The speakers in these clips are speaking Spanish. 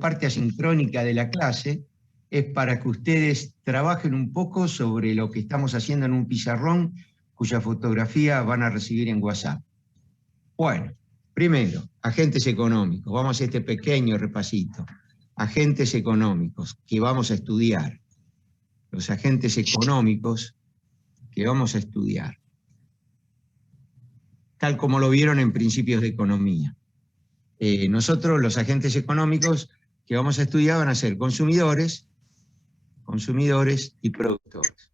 parte asincrónica de la clase es para que ustedes trabajen un poco sobre lo que estamos haciendo en un pizarrón, cuya fotografía van a recibir en WhatsApp. Bueno, primero, agentes económicos. Vamos a hacer este pequeño repasito. Agentes económicos que vamos a estudiar. Los agentes económicos que vamos a estudiar. Tal como lo vieron en Principios de Economía. Nosotros, los agentes económicos que vamos a estudiar van a ser consumidores y productores.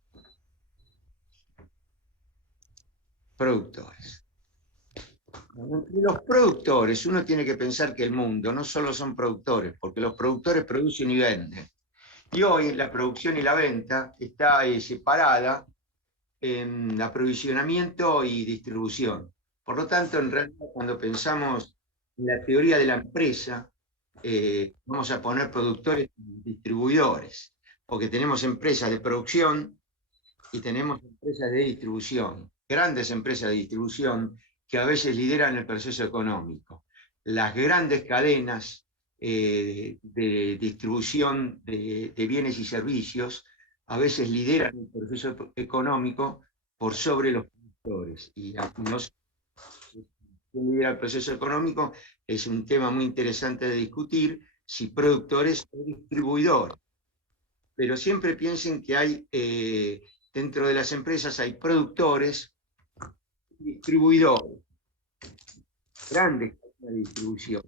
Productores. Entre los productores, uno tiene que pensar que el mundo no solo son productores, porque los productores producen y venden. Y hoy la producción y la venta está separada en aprovisionamiento y distribución. Por lo tanto, en realidad, cuando pensamos en la teoría de la empresa, vamos a poner productores y distribuidores, porque tenemos empresas de producción y tenemos empresas de distribución, grandes empresas de distribución que a veces lideran el proceso económico. Las grandes cadenas de distribución de bienes y servicios a veces lideran el proceso económico por sobre los productores. Y no sé quién lidera el proceso económico, es un tema muy interesante de discutir, si productores o distribuidores. Pero siempre piensen que hay, dentro de las empresas hay productores y distribuidores, grandes cadenas de distribución.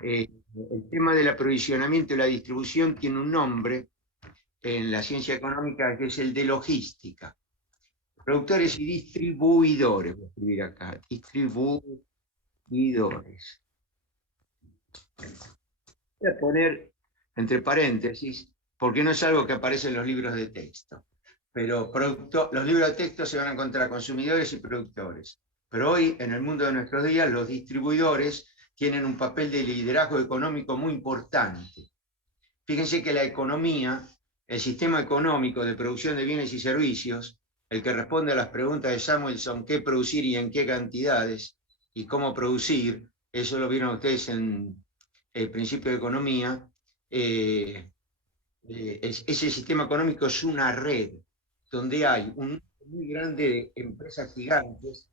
El tema del aprovisionamiento y la distribución tiene un nombre en la ciencia económica que es el de logística. Productores y distribuidores, voy a escribir acá, distribuidores. Voy a poner entre paréntesis, porque no es algo que aparece en los libros de texto. Pero los libros de texto se van a encontrar consumidores y productores. Pero hoy, en el mundo de nuestros días, los distribuidores tienen un papel de liderazgo económico muy importante. Fíjense que la economía, el sistema económico de producción de bienes y servicios, el que responde a las preguntas de Samuelson, qué producir y en qué cantidades, y cómo producir, eso lo vieron ustedes en el principio de economía, ese sistema económico es una red donde hay un muy grande de empresas gigantes,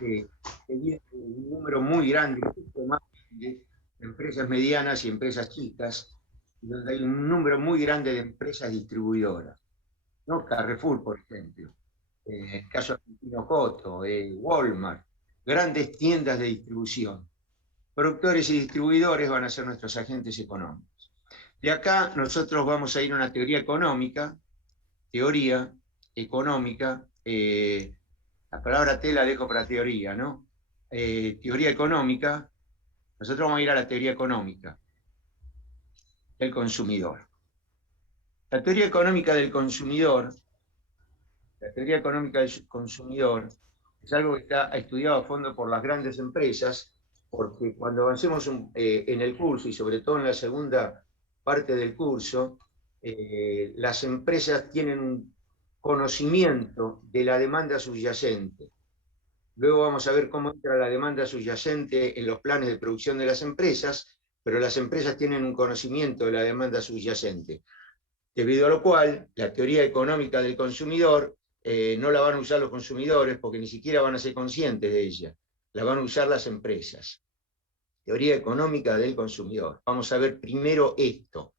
un número muy grande, mucho más de empresas medianas y empresas chicas, donde hay un número muy grande de empresas distribuidoras, ¿no? Carrefour, por ejemplo, el caso argentino Coto, Walmart, grandes tiendas de distribución. Productores y distribuidores van a ser nuestros agentes económicos. De acá nosotros vamos a ir a una teoría económica, la palabra T la dejo para teoría, ¿no? Teoría económica, nosotros vamos a ir a la teoría económica del consumidor. La teoría económica del consumidor, es algo que está estudiado a fondo por las grandes empresas, porque cuando avancemos en el curso, y sobre todo en la segunda parte del curso, las empresas tienen un conocimiento de la demanda subyacente. Luego vamos a ver cómo entra la demanda subyacente en los planes de producción de las empresas, pero las empresas tienen un conocimiento de la demanda subyacente. Debido a lo cual, la teoría económica del consumidor no la van a usar los consumidores porque ni siquiera van a ser conscientes de ella. La van a usar las empresas. Teoría económica del consumidor. Vamos a ver primero esto.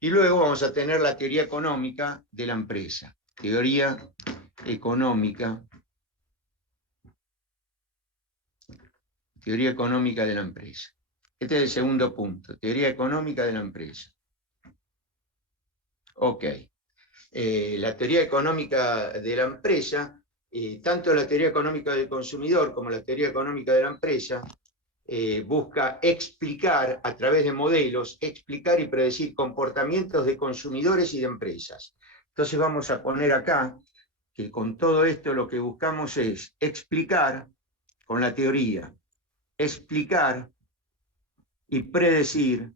Y luego vamos a tener la teoría económica de la empresa. Teoría económica de la empresa. Este es el segundo punto. Teoría económica de la empresa. Ok. La teoría económica de la empresa, tanto la teoría económica del consumidor como la teoría económica de la empresa, busca explicar a través de modelos, explicar y predecir comportamientos de consumidores y de empresas. Entonces vamos a poner acá que con todo esto lo que buscamos es explicar con la teoría, explicar y predecir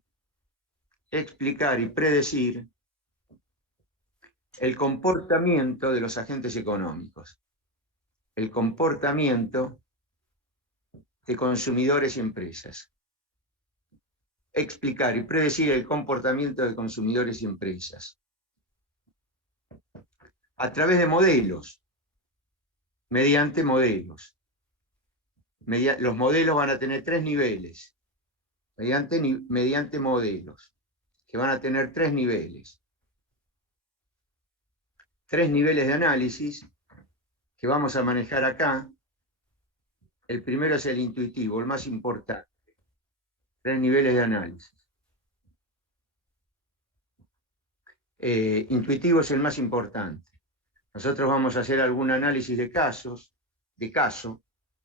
el comportamiento de los agentes económicos, el comportamiento de consumidores y empresas. explicar y predecir el comportamiento de consumidores y empresas a través de modelos, mediante modelos. Los modelos van a tener 3 niveles, mediante modelos, que van a tener 3 niveles. 3 niveles de análisis que vamos a manejar acá. El primero es el intuitivo, el más importante. 3 niveles de análisis. Intuitivo es el más importante. Nosotros vamos a hacer algún análisis de caso.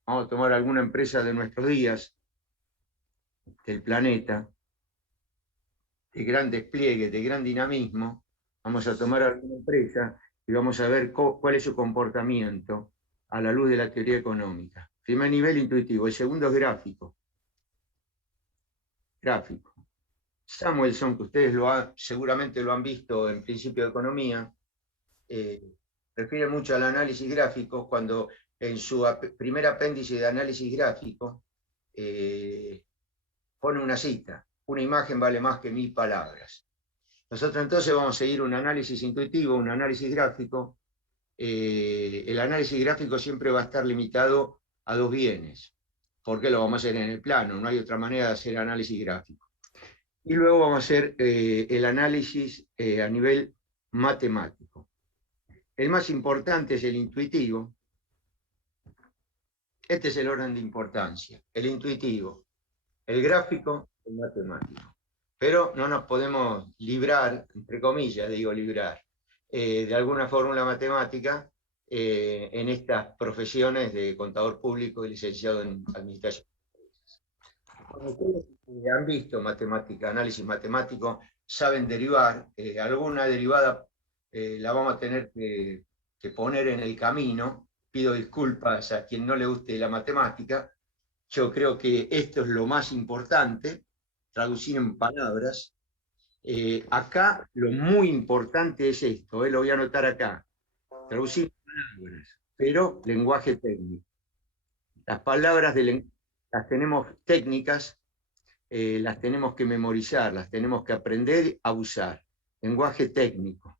Vamos a tomar alguna empresa de nuestros días, del planeta, de gran despliegue, de gran dinamismo. Vamos a tomar alguna empresa y vamos a ver cuál es su comportamiento a la luz de la teoría económica. Primer nivel, intuitivo. El segundo es gráfico. Gráfico. Samuelson, que ustedes seguramente lo han visto en Principio de Economía, refiere mucho al análisis gráfico cuando en su primer apéndice de análisis gráfico pone una cita: una imagen vale más que 1000 palabras. Nosotros entonces vamos a seguir un análisis intuitivo, un análisis gráfico. El análisis gráfico siempre va a estar limitado a 2 bienes, porque lo vamos a hacer en el plano, no hay otra manera de hacer análisis gráfico. Y luego vamos a hacer el análisis a nivel matemático. El más importante es el intuitivo. Este es el orden de importancia: el intuitivo, el gráfico, el matemático. Pero no nos podemos librar, entre comillas digo librar, de alguna fórmula matemática en estas profesiones de contador público y licenciado en administración. Como ustedes han visto matemática, análisis matemático, saben derivar, alguna derivada la vamos a tener que poner en el camino. Pido disculpas a quien no le guste la matemática. Yo creo que esto es lo más importante, traducir en palabras. Acá lo muy importante es esto, lo voy a anotar acá: traducir en palabras, pero lenguaje técnico. Las palabras las tenemos técnicas, las tenemos que memorizar, las tenemos que aprender a usar. Lenguaje técnico.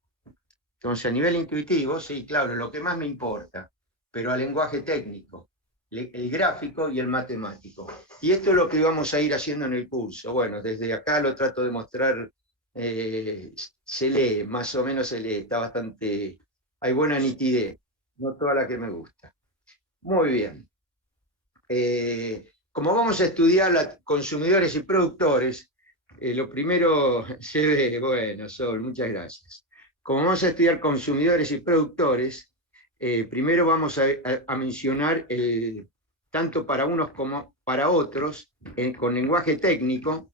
Entonces, a nivel intuitivo, sí, claro, lo que más me importa, pero a lenguaje técnico, el gráfico y el matemático. Y esto es lo que vamos a ir haciendo en el curso. Bueno, desde acá lo trato de mostrar, se lee, más o menos se lee, está bastante, hay buena nitidez, no toda la que me gusta. Muy bien. Como vamos a estudiar consumidores y productores, lo primero se ve, bueno, Sol, muchas gracias. Como vamos a estudiar consumidores y productores, primero vamos a mencionar, tanto para unos como para otros, con lenguaje técnico,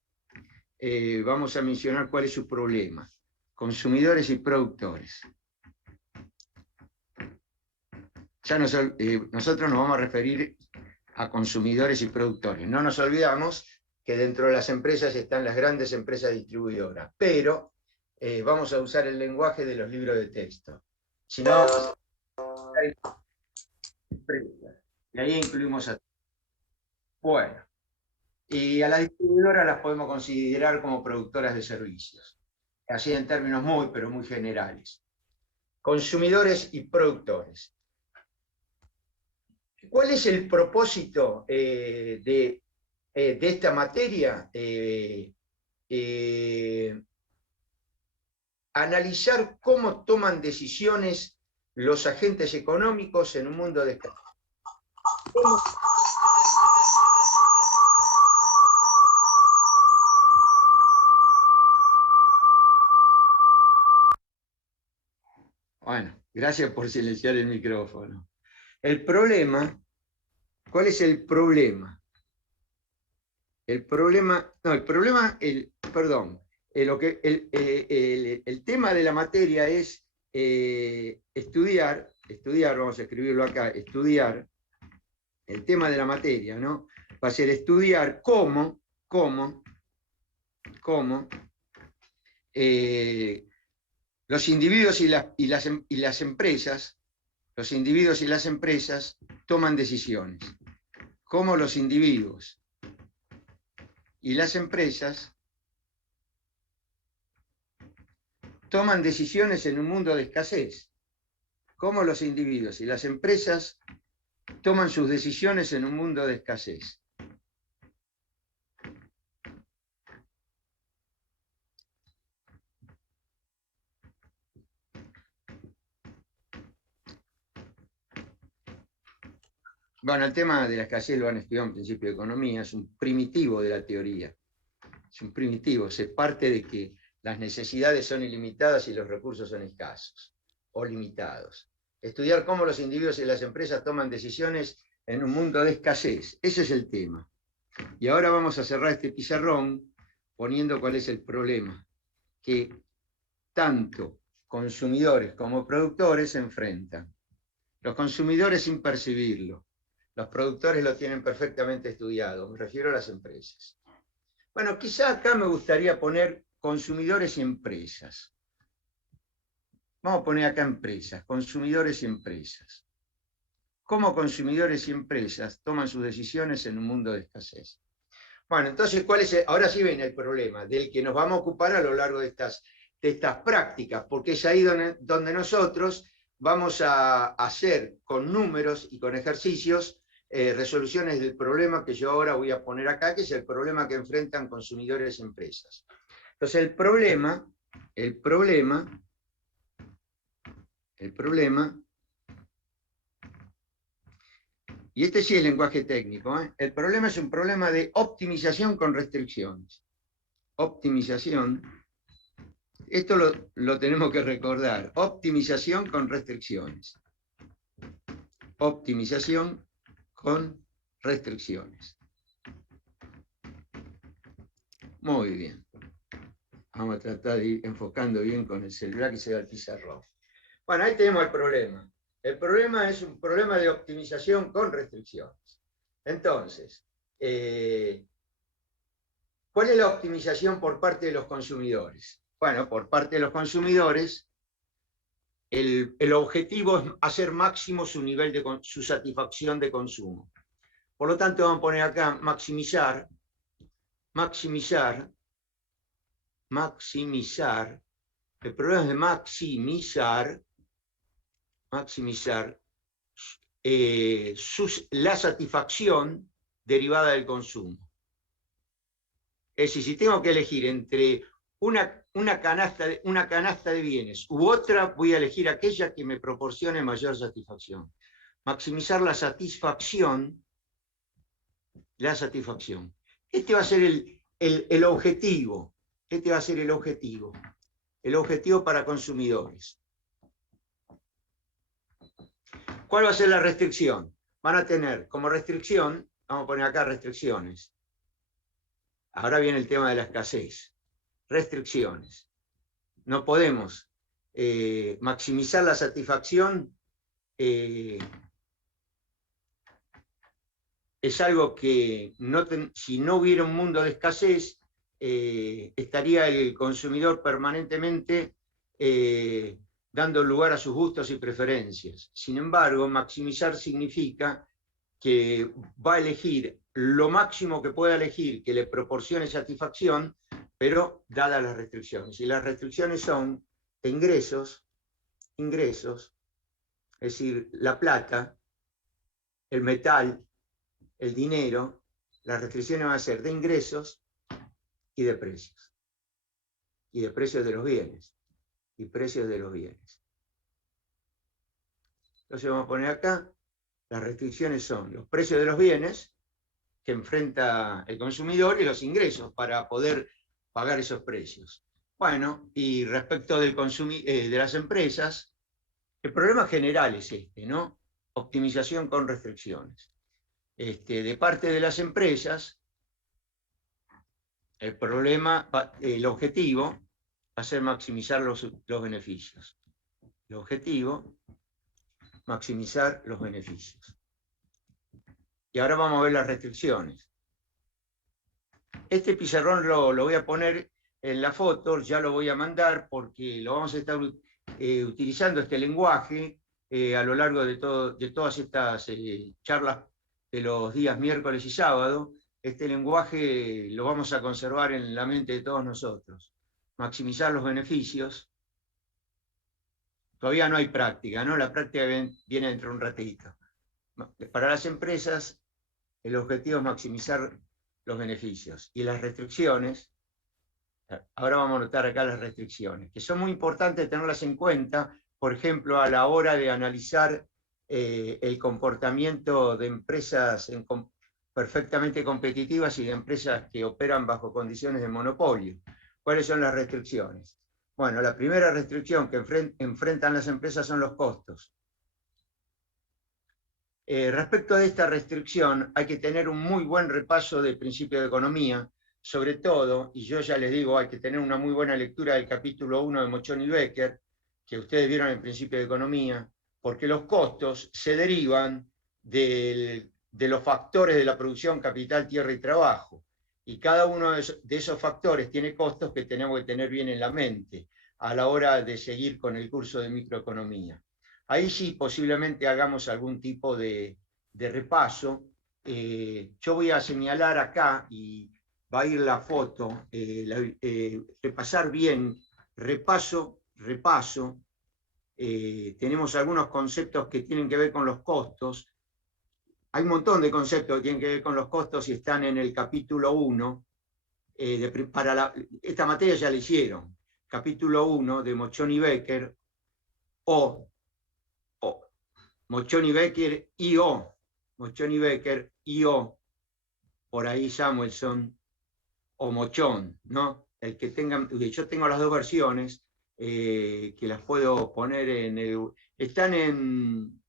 vamos a mencionar cuál es su problema. Consumidores y productores. Ya nosotros nos vamos a referir a consumidores y productores. No nos olvidamos que dentro de las empresas están las grandes empresas distribuidoras, pero vamos a usar el lenguaje de los libros de texto. Si no, hay empresas, y ahí incluimos a... Bueno, y a las distribuidoras las podemos considerar como productoras de servicios, así en términos muy, pero muy generales. Consumidores y productores. ¿Cuál es el propósito de esta materia? Analizar cómo toman decisiones los agentes económicos en un mundo de escasez. Bueno, gracias por silenciar el micrófono. El problema, ¿cuál es el problema? El tema de la materia es estudiar, vamos a escribirlo acá, estudiar, el tema de la materia, ¿no? Va a ser estudiar cómo los individuos y las empresas, los individuos y las empresas toman decisiones. Cómo los individuos y las empresas toman decisiones en un mundo de escasez. ¿Cómo los individuos y las empresas toman sus decisiones en un mundo de escasez? Bueno, el tema de la escasez lo han estudiado en principio de economía, es un primitivo de la teoría. Es un primitivo, se parte de que las necesidades son ilimitadas y los recursos son escasos o limitados. Estudiar cómo los individuos y las empresas toman decisiones en un mundo de escasez, ese es el tema. Y ahora vamos a cerrar este pizarrón poniendo cuál es el problema, que tanto consumidores como productores se enfrentan. Los consumidores sin percibirlo, los productores lo tienen perfectamente estudiado, me refiero a las empresas. Bueno, quizá acá me gustaría poner consumidores y empresas. Vamos a poner acá empresas, consumidores y empresas. ¿Cómo consumidores y empresas toman sus decisiones en un mundo de escasez? Bueno, entonces, ahora sí viene el problema del que nos vamos a ocupar a lo largo de estas prácticas, porque es ahí donde nosotros vamos a hacer con números y con ejercicios resoluciones del problema que yo ahora voy a poner acá, que es el problema que enfrentan consumidores y empresas. Entonces, el problema, y este sí es lenguaje técnico, el problema es un problema de optimización con restricciones. Optimización, esto lo tenemos que recordar, optimización con restricciones. Optimización con restricciones. Muy bien. Vamos a tratar de ir enfocando bien con el celular que se va al pizarrón. Bueno, ahí tenemos el problema. El problema es un problema de optimización con restricciones. Entonces, ¿cuál es la optimización por parte de los consumidores? Bueno, por parte de los consumidores, el objetivo es hacer máximo su nivel de su satisfacción de consumo. Por lo tanto, vamos a poner acá maximizar, el problema es de maximizar la satisfacción derivada del consumo. Es decir, si tengo que elegir entre una canasta de bienes u otra, voy a elegir aquella que me proporcione mayor satisfacción. Maximizar la satisfacción. Este va a ser el objetivo. Este va a ser el objetivo para consumidores. ¿Cuál va a ser la restricción? Van a tener como restricción, vamos a poner acá restricciones. Ahora viene el tema de la escasez. Restricciones. No podemos maximizar la satisfacción. Es algo que si no hubiera un mundo de escasez, estaría el consumidor permanentemente dando lugar a sus gustos y preferencias. Sin embargo, maximizar significa que va a elegir lo máximo que pueda elegir que le proporcione satisfacción, pero dadas las restricciones. Y las restricciones son de ingresos, es decir, la plata, el metal, el dinero. Las restricciones van a ser de ingresos y de precios. Y de precios de los bienes. Entonces vamos a poner acá, las restricciones son los precios de los bienes que enfrenta el consumidor y los ingresos para poder pagar esos precios. Bueno, y respecto de las empresas, el problema general es ¿no? Optimización con restricciones. De parte de las empresas, el objetivo va a ser maximizar los beneficios. El objetivo, maximizar los beneficios. Y ahora vamos a ver las restricciones. Este pizarrón lo voy a poner en la foto, ya lo voy a mandar porque lo vamos a estar utilizando este lenguaje a lo largo de todas estas charlas de los días miércoles y sábado. Este lenguaje lo vamos a conservar en la mente de todos nosotros. Maximizar los beneficios, todavía no hay práctica, ¿no? La práctica viene dentro de un ratito. Para las empresas, el objetivo es maximizar los beneficios y las restricciones. Ahora vamos a notar acá las restricciones, que son muy importantes tenerlas en cuenta, por ejemplo, a la hora de analizar el comportamiento de empresas perfectamente competitivas y de empresas que operan bajo condiciones de monopolio. ¿Cuáles son las restricciones? Bueno, la primera restricción que enfrentan las empresas son los costos. Respecto de esta restricción, hay que tener un muy buen repaso del principio de economía, sobre todo, y yo ya les digo, hay que tener una muy buena lectura del capítulo 1 de Mochón y Becker, que ustedes vieron en el principio de economía, porque los costos se derivan de los factores de la producción, capital, tierra y trabajo. Y cada uno de esos factores tiene costos que tenemos que tener bien en la mente a la hora de seguir con el curso de microeconomía. Ahí sí posiblemente hagamos algún tipo de repaso. Yo voy a señalar acá, y va a ir la foto, repasar bien, repaso. Tenemos algunos conceptos que tienen que ver con los costos. Hay un montón de conceptos que tienen que ver con los costos y están en el capítulo 1. Esta materia ya la hicieron. Capítulo 1 de Mochón y Becker, o Mochón y Becker, Mochón y Becker, por ahí Samuelson, o Mochón, ¿no? El que tengan, yo tengo las dos versiones, que las puedo poner en el... Están en...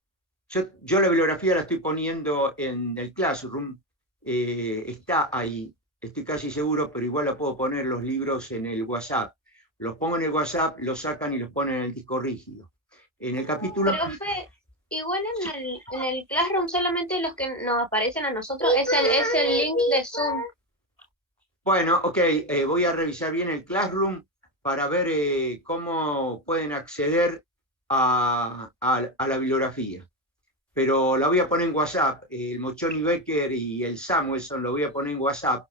Yo la bibliografía la estoy poniendo en el Classroom, está ahí, estoy casi seguro, pero igual la puedo poner los libros en el WhatsApp. Los pongo en el WhatsApp, los sacan y los ponen en el disco rígido. En el capítulo... Profe, igual en el Classroom solamente los que nos aparecen a nosotros es el link de Zoom. Bueno, ok, voy a revisar bien el Classroom para ver cómo pueden acceder a la bibliografía. Pero la voy a poner en WhatsApp, el Mochón y Becker y el Samuelson lo voy a poner en WhatsApp,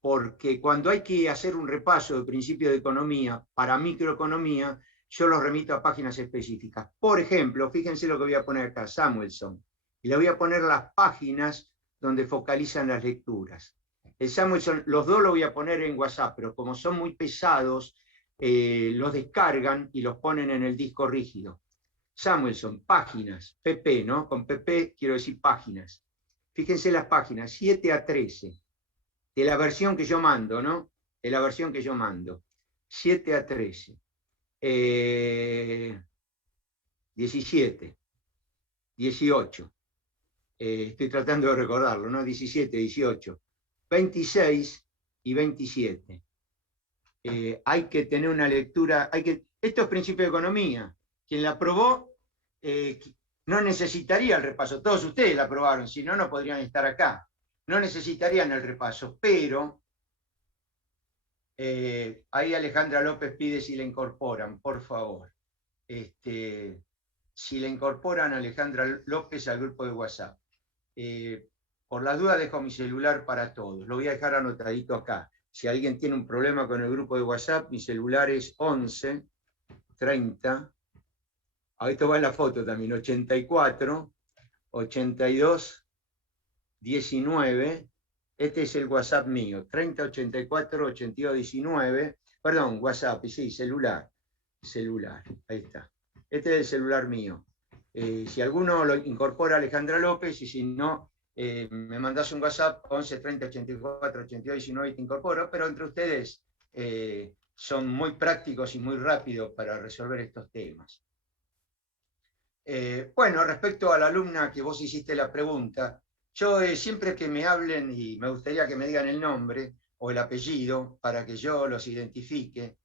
porque cuando hay que hacer un repaso de principio de economía para microeconomía, yo los remito a páginas específicas. Por ejemplo, fíjense lo que voy a poner acá, Samuelson, y le voy a poner las páginas donde focalizan las lecturas. El Samuelson, los dos lo voy a poner en WhatsApp, pero como son muy pesados, los descargan y los ponen en el disco rígido. Samuelson, páginas, PP, ¿no? Con PP quiero decir páginas. Fíjense las páginas, 7 a 13, de la versión que yo mando, ¿no? De la versión que yo mando. 7 a 13. 17. 18. Estoy tratando de recordarlo, ¿no? 17, 18. 26 y 27. Hay que tener una lectura, esto es principio de economía. Quien la aprobó no necesitaría el repaso. Todos ustedes la aprobaron, si no, no podrían estar acá. No necesitarían el repaso, pero ahí Alejandra López pide si la incorporan, por favor. Si la incorporan Alejandra López al grupo de WhatsApp. Por las dudas dejo mi celular para todos. Lo voy a dejar anotadito acá. Si alguien tiene un problema con el grupo de WhatsApp, mi celular es 11 30. Esto va en la foto también. 84 82 19. Este es el WhatsApp mío. 30 84 82 19. Perdón, WhatsApp, sí, celular. Ahí está. Este es el celular mío. Si alguno lo incorpora Alejandra López, y si no, me mandás un WhatsApp 11 30 84 82 19 y te incorporo, pero entre ustedes son muy prácticos y muy rápidos para resolver estos temas. Bueno, respecto a la alumna que vos hiciste la pregunta, yo siempre que me hablen, y me gustaría que me digan el nombre o el apellido para que yo los identifique,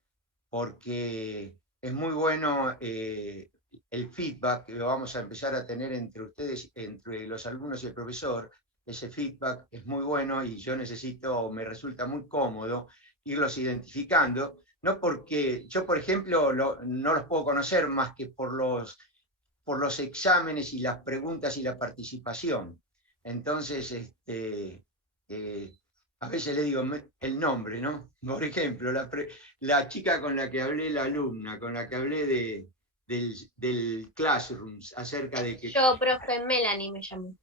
porque es muy bueno el feedback que vamos a empezar a tener entre ustedes, entre los alumnos y el profesor. Ese feedback es muy bueno y yo necesito, me resulta muy cómodo irlos identificando, no porque yo, por ejemplo, no los puedo conocer más que por los exámenes y las preguntas y la participación. Entonces, a veces le digo el nombre, ¿no? Por ejemplo, la chica con la que hablé, la alumna, con la que hablé del Classroom acerca de que... Yo, profe, Melanie me llamo.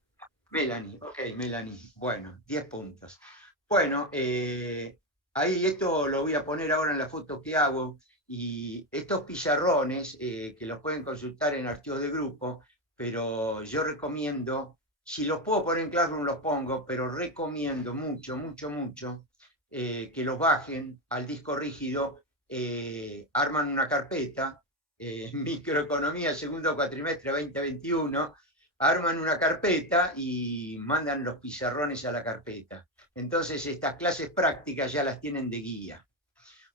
Melanie, ok, Melanie. Bueno, 10 puntos. Bueno, ahí esto lo voy a poner ahora en la foto que hago, y estos pizarrones que los pueden consultar en archivos de grupo, pero yo recomiendo, si los puedo poner en Classroom los pongo, pero recomiendo mucho, mucho, mucho que los bajen al disco rígido, arman una carpeta, Microeconomía, segundo cuatrimestre 2021, arman una carpeta y mandan los pizarrones a la carpeta. Entonces estas clases prácticas ya las tienen de guía.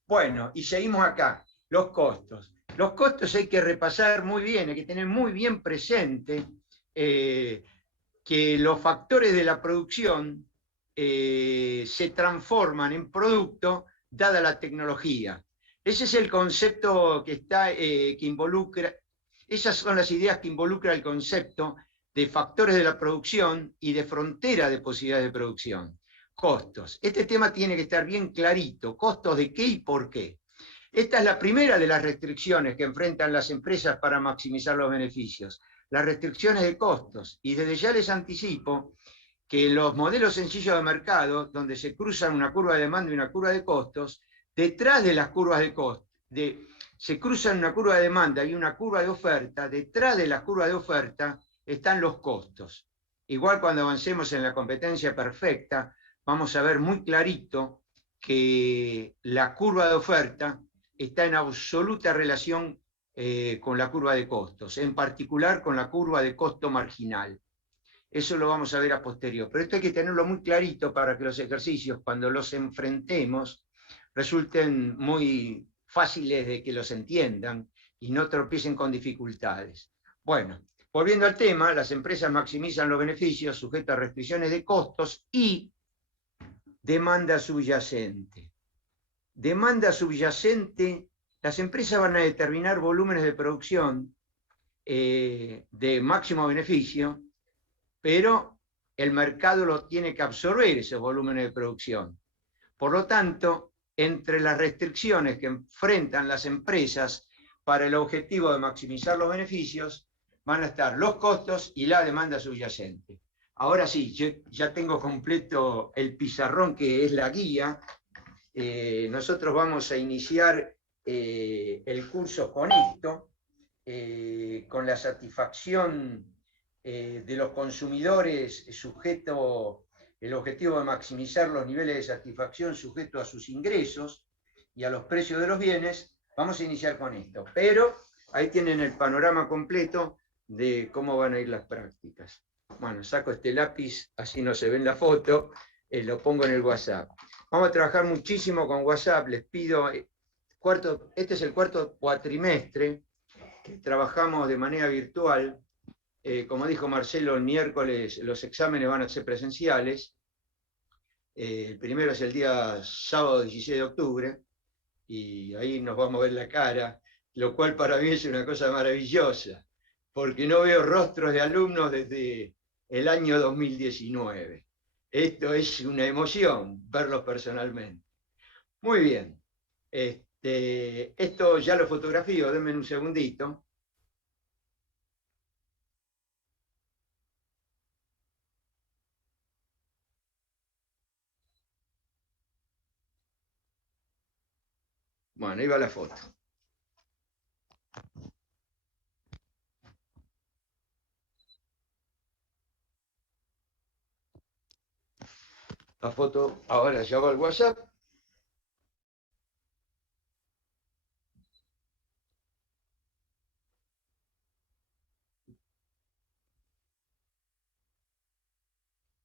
Bueno, y seguimos acá, los costos. Los costos hay que repasar muy bien, hay que tener muy bien presente que los factores de la producción se transforman en producto dada la tecnología. Ese es el concepto que involucra, esas son las ideas que involucra el concepto de factores de la producción y de frontera de posibilidades de producción. Costos. Este tema tiene que estar bien clarito. ¿Costos de qué y por qué? Esta es la primera de las restricciones que enfrentan las empresas para maximizar los beneficios, las restricciones de costos. Y desde ya les anticipo que los modelos sencillos de mercado, donde se cruzan una curva de demanda y una curva de costos, detrás de las curvas de costos, se cruzan una curva de demanda y una curva de oferta, detrás de la curva de oferta están los costos. Igual cuando avancemos en la competencia perfecta, vamos a ver muy clarito que la curva de oferta está en absoluta relación con la curva de costos, en particular con la curva de costo marginal. Eso lo vamos a ver a posterior. Pero esto hay que tenerlo muy clarito para que los ejercicios, cuando los enfrentemos, resulten muy fáciles de que los entiendan y no tropiecen con dificultades. Bueno, volviendo al tema, las empresas maximizan los beneficios sujetos a restricciones de costos y demanda subyacente. Demanda subyacente, las empresas van a determinar volúmenes de producción de máximo beneficio, pero el mercado lo tiene que absorber, esos volúmenes de producción. Por lo tanto, entre las restricciones que enfrentan las empresas para el objetivo de maximizar los beneficios, van a estar los costos y la demanda subyacente. Ahora sí, yo ya tengo completo el pizarrón que es la guía. Nosotros vamos a iniciar el curso con esto, con la satisfacción de los consumidores sujeto, el objetivo de maximizar los niveles de satisfacción sujeto a sus ingresos y a los precios de los bienes. Vamos a iniciar con esto, pero ahí tienen el panorama completo de cómo van a ir las prácticas. Bueno, saco este lápiz, así no se ve en la foto, lo pongo en el WhatsApp. Vamos a trabajar muchísimo con WhatsApp, les pido, este es el cuarto cuatrimestre que trabajamos de manera virtual. Como dijo Marcelo, el miércoles los exámenes van a ser presenciales. El primero es el día sábado 16 de octubre, y ahí nos vamos a ver la cara, lo cual para mí es una cosa maravillosa, porque no veo rostros de alumnos desde el año 2019. Esto es una emoción, verlos personalmente. Muy bien. Esto ya lo fotografío, denme un segundito. Bueno, ahí va la foto. La foto ahora ya va al WhatsApp.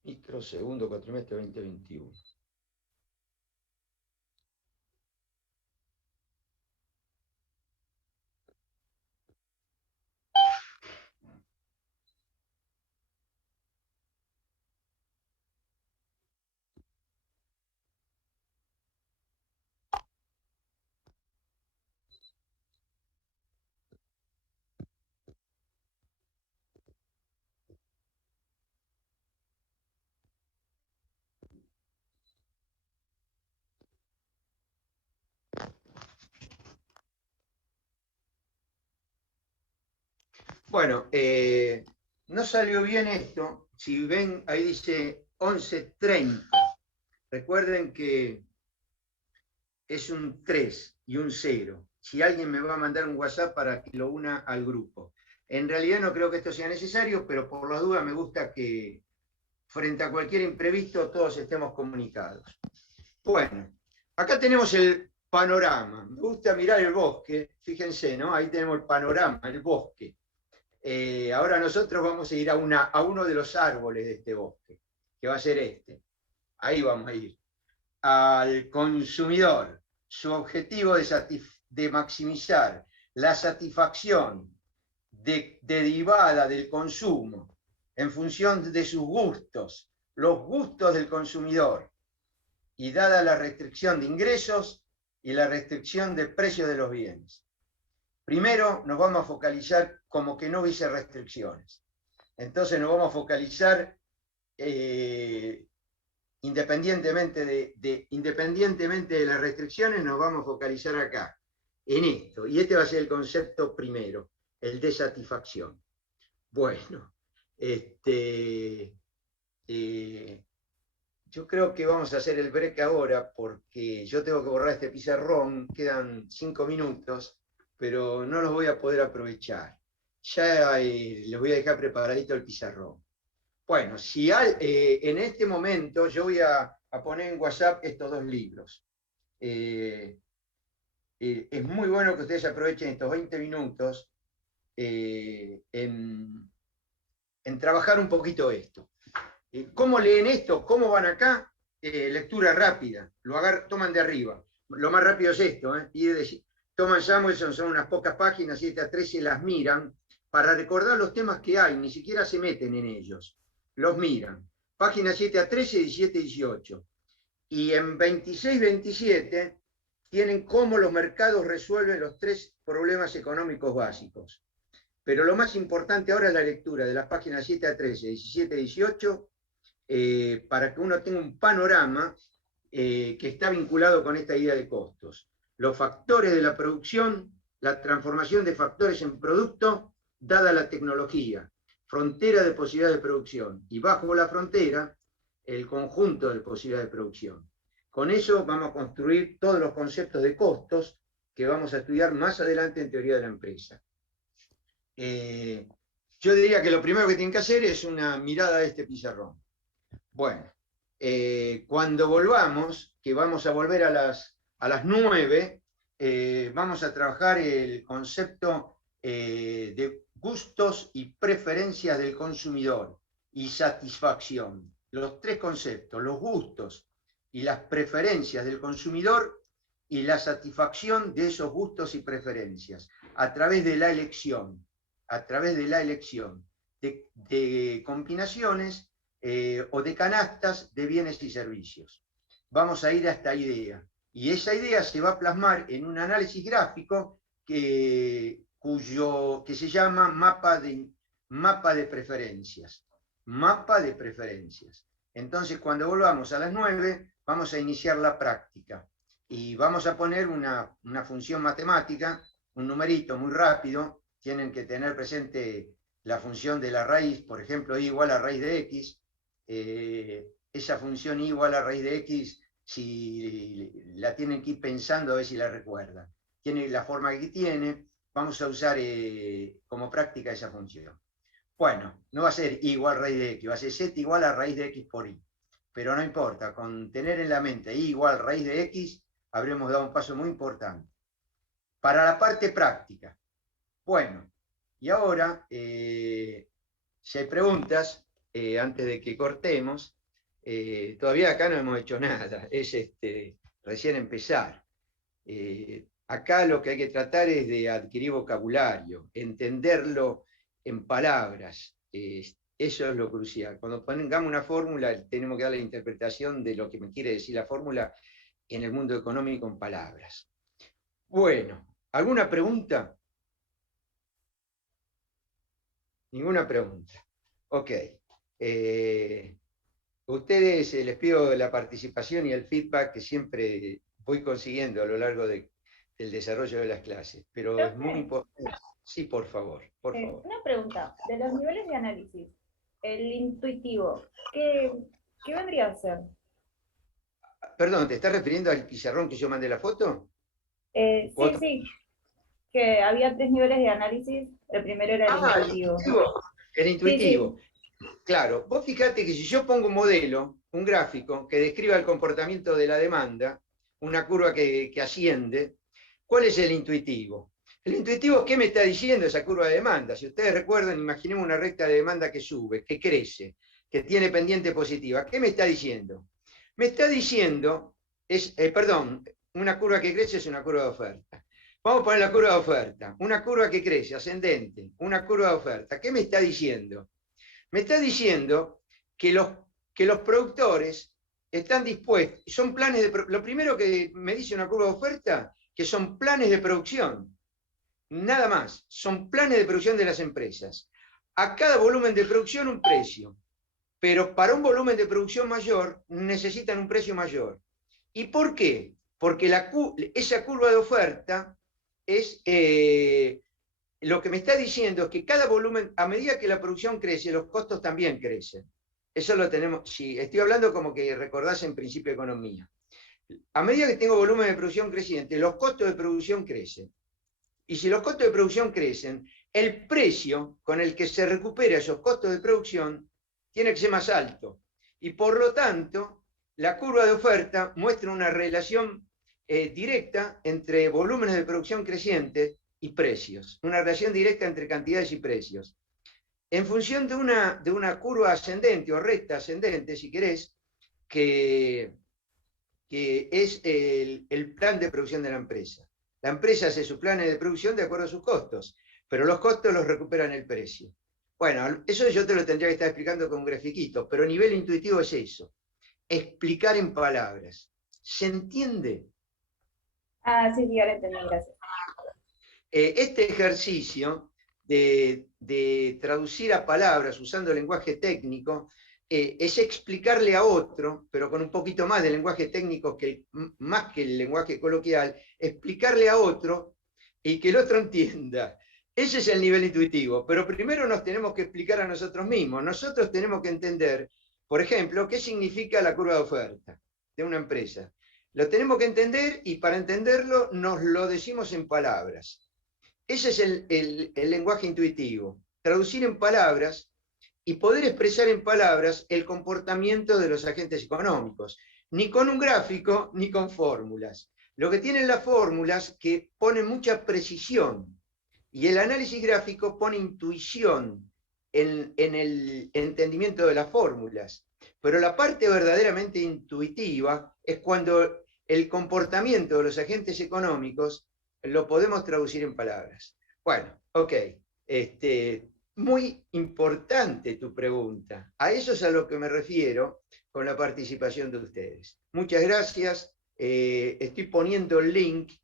Micro segundo cuatrimestre 2021. Bueno, no salió bien esto. Si ven, ahí dice 11:30. Recuerden que es un 3 y un 0. Si alguien me va a mandar un WhatsApp para que lo una al grupo. En realidad no creo que esto sea necesario, pero por las dudas me gusta que frente a cualquier imprevisto todos estemos comunicados. Bueno, acá tenemos el panorama. Me gusta mirar el bosque. Fíjense, ¿no? Ahí tenemos el panorama, el bosque. Ahora nosotros vamos a ir a uno de los árboles de este bosque, que va a ser este. Ahí vamos a ir. Al consumidor, su objetivo de maximizar la satisfacción derivada del consumo en función de sus gustos, los gustos del consumidor, y dada la restricción de ingresos y la restricción de precios de los bienes. Primero nos vamos a focalizar como que no hubiese restricciones. Entonces nos vamos a focalizar independientemente de las restricciones, nos vamos a focalizar acá, en esto. Y este va a ser el concepto primero, el de satisfacción. Bueno, yo creo que vamos a hacer el break ahora porque yo tengo que borrar este pizarrón, quedan 5 minutos, pero no los voy a poder aprovechar. Ya les voy a dejar preparadito el pizarrón. Bueno, si en este momento yo voy a poner en WhatsApp estos 2 libros. Es muy bueno que ustedes aprovechen estos 20 minutos en trabajar un poquito esto. ¿Cómo leen esto? ¿Cómo van acá? Lectura rápida. Toman de arriba. Lo más rápido es esto. Toman Samuelson, son unas pocas páginas, 7 a 13, las miran para recordar los temas que hay, ni siquiera se meten en ellos. Los miran. Páginas 7 a 13, 17 a 18. Y en 26-27 tienen cómo los mercados resuelven los 3 problemas económicos básicos. Pero lo más importante ahora es la lectura de las páginas 7 a 13, 17 a 18, para que uno tenga un panorama que está vinculado con esta idea de costos. Los factores de la producción, la transformación de factores en producto, dada la tecnología, frontera de posibilidades de producción, y bajo la frontera, el conjunto de posibilidades de producción. Con eso vamos a construir todos los conceptos de costos que vamos a estudiar más adelante en teoría de la empresa. Yo diría que lo primero que tienen que hacer es una mirada a este pizarrón. Bueno, cuando volvamos, que vamos a volver a las 9, vamos a trabajar el concepto de gustos y preferencias del consumidor y satisfacción. Los 3 conceptos, los gustos y las preferencias del consumidor y la satisfacción de esos gustos y preferencias a través de la elección, de combinaciones o de canastas de bienes y servicios. Vamos a ir a esta idea. Y esa idea se va a plasmar en un análisis gráfico que se llama mapa de preferencias. Mapa de preferencias. Entonces, cuando volvamos a las 9, vamos a iniciar la práctica. Y vamos a poner una función matemática, un numerito muy rápido. Tienen que tener presente la función de la raíz, por ejemplo, y igual a raíz de x. Esa función y igual a raíz de x, si la tienen que ir pensando a ver si la recuerdan. Tiene la forma que tiene, vamos a usar como práctica esa función. Bueno, no va a ser y igual a raíz de x, va a ser z igual a raíz de x por y. Pero no importa, con tener en la mente y igual a raíz de x, habremos dado un paso muy importante. Para la parte práctica. Bueno, y ahora, si hay preguntas, antes de que cortemos, todavía acá no hemos hecho nada, es recién empezar. Acá lo que hay que tratar es de adquirir vocabulario, entenderlo en palabras. Eso es lo crucial. Cuando pongamos una fórmula, tenemos que dar la interpretación de lo que me quiere decir la fórmula en el mundo económico en palabras. Bueno, ¿alguna pregunta? Ninguna pregunta. Ok. Ustedes les pido la participación y el feedback que siempre voy consiguiendo a lo largo del desarrollo de las clases, pero es muy importante. Sí, por favor, por favor. Una pregunta, de los niveles de análisis, el intuitivo, ¿qué vendría a ser? Perdón, ¿te estás refiriendo al pizarrón que yo mandé la foto? Sí, sí, que había 3 niveles de análisis, el primero era el El intuitivo. intuitivo. El Sí, sí. intuitivo. Claro, vos fíjate que si yo pongo un modelo, un gráfico, que describa el comportamiento de la demanda, una curva que asciende, ¿cuál es el intuitivo? El intuitivo, ¿qué me está diciendo esa curva de demanda? Si ustedes recuerdan, imaginemos una recta de demanda que sube, que crece, que tiene pendiente positiva. ¿Qué me está diciendo? Me está diciendo, perdón, una curva que crece es una curva de oferta. Vamos a poner la curva de oferta. Una curva que crece, ascendente, una curva de oferta. ¿Qué me está diciendo? Me está diciendo que los productores están dispuestos, son planes de, lo primero que me dice una curva de oferta, que son planes de producción, nada más, son planes de producción de las empresas. A cada volumen de producción un precio, pero para un volumen de producción mayor necesitan un precio mayor. ¿Y por qué? Porque esa curva de oferta es... lo que me está diciendo es que cada volumen, a medida que la producción crece, los costos también crecen. Eso lo tenemos, sí, estoy hablando como que recordás en principio de economía. A medida que tengo volumen de producción creciente, los costos de producción crecen. Y si los costos de producción crecen, el precio con el que se recupera esos costos de producción tiene que ser más alto. Y por lo tanto, la curva de oferta muestra una relación directa entre volúmenes de producción crecientes y precios, una relación directa entre cantidades y precios. En función de una curva ascendente o recta ascendente, si querés, que es el plan de producción de la empresa. La empresa hace sus planes de producción de acuerdo a sus costos, pero los costos los recuperan el precio. Bueno, eso yo te lo tendría que estar explicando con un grafiquito, pero a nivel intuitivo es eso, explicar en palabras. ¿Se entiende? Sí, sí, ahora entendí, gracias. Este ejercicio de traducir a palabras usando lenguaje técnico es explicarle a otro, pero con un poquito más de lenguaje técnico más que el lenguaje coloquial, explicarle a otro y que el otro entienda. Ese es el nivel intuitivo, pero primero nos tenemos que explicar a nosotros mismos. Nosotros tenemos que entender, por ejemplo, qué significa la curva de oferta de una empresa. Lo tenemos que entender y para entenderlo nos lo decimos en palabras. Ese es el lenguaje intuitivo, traducir en palabras y poder expresar en palabras el comportamiento de los agentes económicos, ni con un gráfico ni con fórmulas. Lo que tienen las fórmulas que ponen mucha precisión y el análisis gráfico pone intuición en el entendimiento de las fórmulas. Pero la parte verdaderamente intuitiva es cuando el comportamiento de los agentes económicos lo podemos traducir en palabras. Bueno, ok. Muy importante tu pregunta. A eso es a lo que me refiero con la participación de ustedes. Muchas gracias. Estoy poniendo el link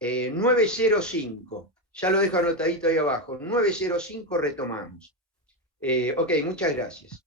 905. Ya lo dejo anotadito ahí abajo. 905 retomamos. Ok, muchas gracias.